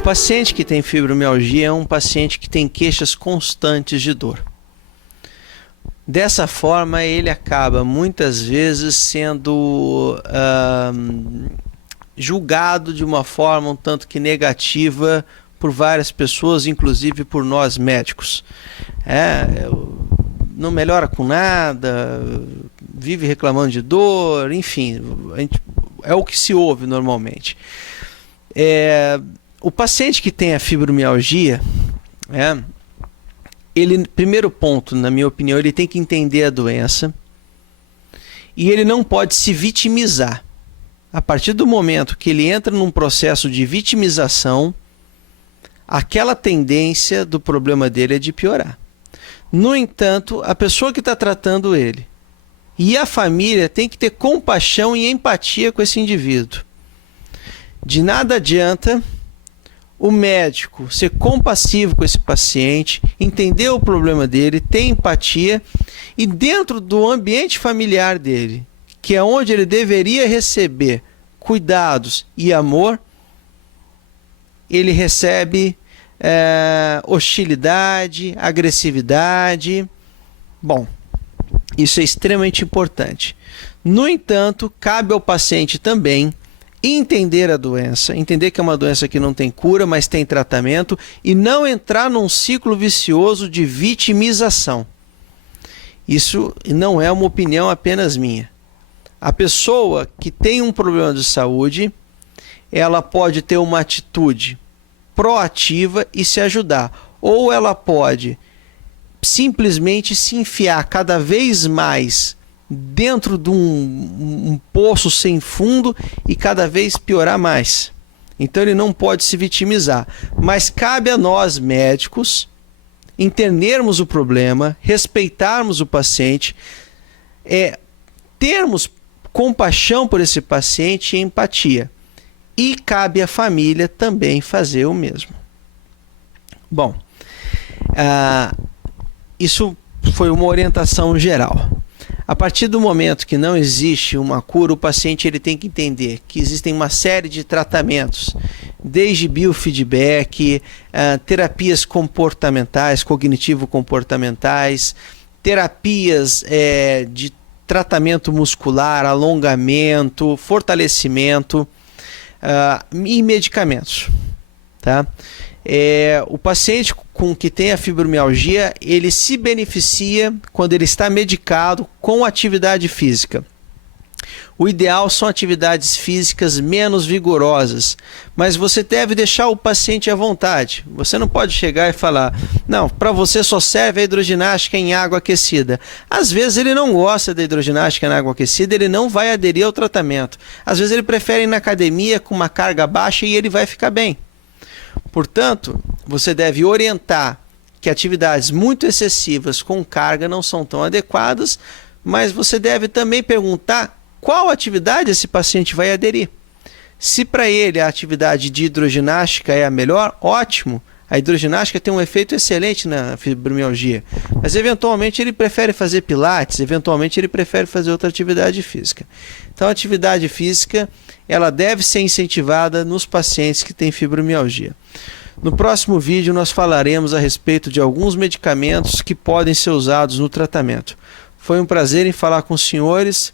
paciente que tem fibromialgia é um paciente que tem queixas constantes de dor. Dessa forma, ele acaba muitas vezes sendo julgado de uma forma um tanto que negativa por várias pessoas, inclusive por nós médicos. Não melhora com nada, vive reclamando de dor, enfim, é o que se ouve normalmente. O paciente que tem a fibromialgia, ele, primeiro ponto, na minha opinião, ele tem que entender a doença e ele não pode se vitimizar. A partir do momento que ele entra num processo de vitimização, aquela tendência do problema dele é de piorar. No entanto, a pessoa que está tratando ele e a família tem que ter compaixão e empatia com esse indivíduo. De nada adianta o médico ser compassivo com esse paciente, entender o problema dele, ter empatia e dentro do ambiente familiar dele, que é onde ele deveria receber cuidados e amor, ele recebe hostilidade, agressividade. Bom, isso é extremamente importante. No entanto, cabe ao paciente também entender a doença, entender que é uma doença que não tem cura, mas tem tratamento, e não entrar num ciclo vicioso de vitimização. Isso não é uma opinião apenas minha. A pessoa que tem um problema de saúde, ela pode ter uma atitude proativa e se ajudar, ou ela pode simplesmente se enfiar cada vez mais dentro de um poço sem fundo e cada vez piorar mais. Então ele não pode se vitimizar, mas cabe a nós médicos entendermos o problema, respeitarmos o paciente, termos compaixão por esse paciente e empatia. E cabe à família também fazer o mesmo. Bom, isso foi uma orientação geral. A partir do momento que não existe uma cura, o paciente ele tem que entender que existem uma série de tratamentos, desde biofeedback, terapias comportamentais, cognitivo-comportamentais, terapias de tratamento muscular, alongamento, fortalecimento e medicamentos. Tá? O paciente que tem a fibromialgia, ele se beneficia quando ele está medicado com atividade física. O ideal são atividades físicas menos vigorosas, mas você deve deixar o paciente à vontade. Você não pode chegar e falar, não, para você só serve a hidroginástica em água aquecida. Às vezes ele não gosta da hidroginástica em água aquecida, ele não vai aderir ao tratamento. Às vezes ele prefere ir na academia com uma carga baixa e ele vai ficar bem. Portanto, você deve orientar que atividades muito excessivas com carga não são tão adequadas, mas você deve também perguntar qual atividade esse paciente vai aderir. Se para ele a atividade de hidroginástica é a melhor, ótimo. A hidroginástica tem um efeito excelente na fibromialgia, mas eventualmente ele prefere fazer pilates, eventualmente ele prefere fazer outra atividade física. Então a atividade física ela deve ser incentivada nos pacientes que têm fibromialgia. No próximo vídeo nós falaremos a respeito de alguns medicamentos que podem ser usados no tratamento. Foi um prazer em falar com os senhores.